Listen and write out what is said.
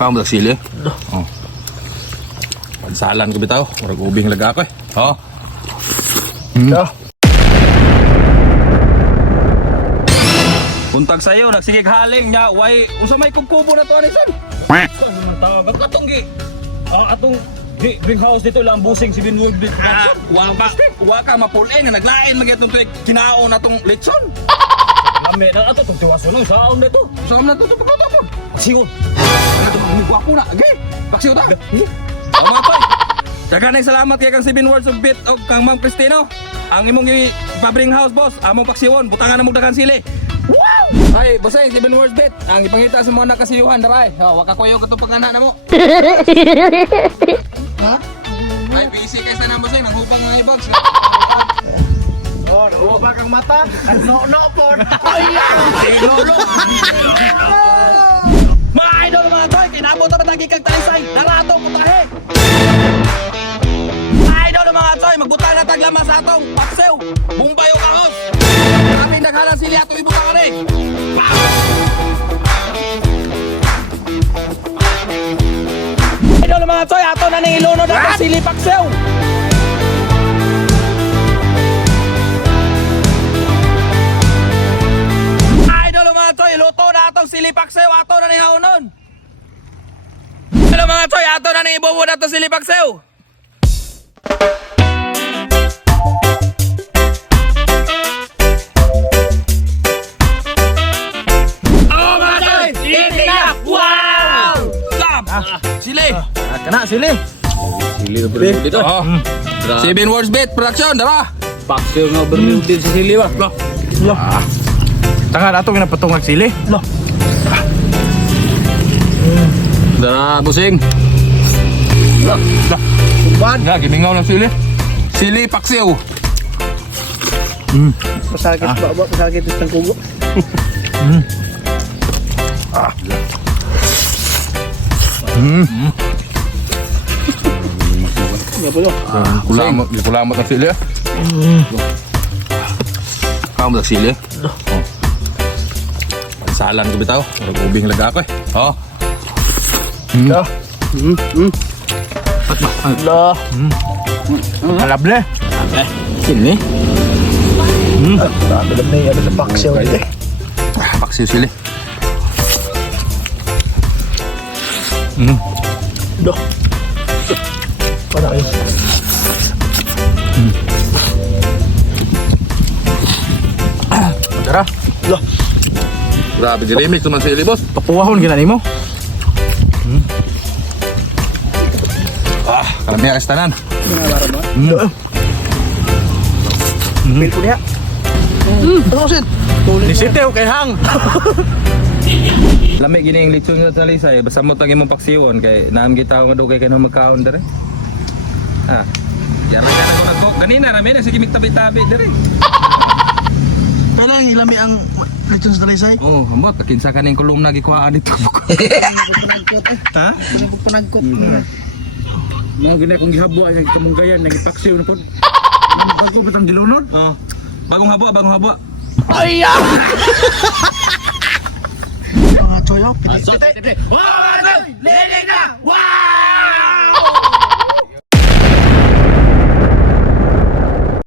Kamu dah sili. Oh. Pansalan ko bitaw, murag ubing laga ko eh. Oh. Untag sayo, nagsigig haling nya, way usa may kubo na to anisan. Tawag katong gi. Atong greenhouse dito lang busing si Binwig dito. Wa ka mapulay nga naglain magyatong toy kinaon natong litson. Lami na ato tong tiwaso no saon dito. Saan na to pagluto po? Sigon. Gwapo na, okay? Paksiw ta. Tama pa. Daghang salamat kay kang 7 words of bit og kang Mang Cristino. Ang imong pabring house boss, among paksiwon, butangan na mo daghang sili. Wow! Ay, bossing 7 words bit. Ang ipangita sa mga nakasiyuhan daray. Wa ka kuyo katong pangana na mo. Ha? Ay, busy kay sa nang bossing, naghupang nga ibang. Oh, naubag ang mata. No po. Mga idol mga toy, kinabot na matagi kag talisay. Narato putahe. Mga idol mga toy, magbutang na taglama sa atong paksew. Bumbay o kahos. Kaming naghalan sili ato ibutang ani. Idol mga toy, ato na ning ilunod ang sili paksew. Luto na atong silipaksew, ato na ni haunon. Hello mga toy, ato na ni ibubo na itong silipaksew. Oh mga toy, eating up! Wow! Stop! Sili! Kana sili. Sili over dito. Oh. 7 words bit production, dara! Paksyo nga overload din sa sili ba. Tangan ato ginapatungag sili. Dara, busing. Bad. Nga, giningaw ng sili. Sili paksew. Pasakit ba? Pasakit itong kugo. Kulamot ng sili. Kamu dah sili. Pansalan ko bitaw, murag ubing laga ko eh. Oh. Lah. Alable. Sini. Alam na yan sa paksiw dito. Paksiw sili. Doh. Para kayo. Tara. Lah. Grabe di remix naman sili boss. Papuwahon ginani mo. Kalamiya kastanan. Pil po niya. Takosin. Nisitew kay hang. Lami gini yung lechon sa talisay, basta mo tagi mong paksiyon kay naam kita nga dugay kay no magkaon dere. Ha. Yara ko nagko. Ganina rami na sige mitabi-tabi dere. Kailan ilami ang lechon sa talisay? Oh, amot kinsa kaning kolumna gikuhaan dito. Ha? Panagkot. Mga gina kong gihabwa ang kamunggayan nang ipaksiw na po. Bago batang dilunod. Oh. Bagong habwa, bagong habwa. Ay! Mga choyo, pinipite. Wow! Leading na! Wow!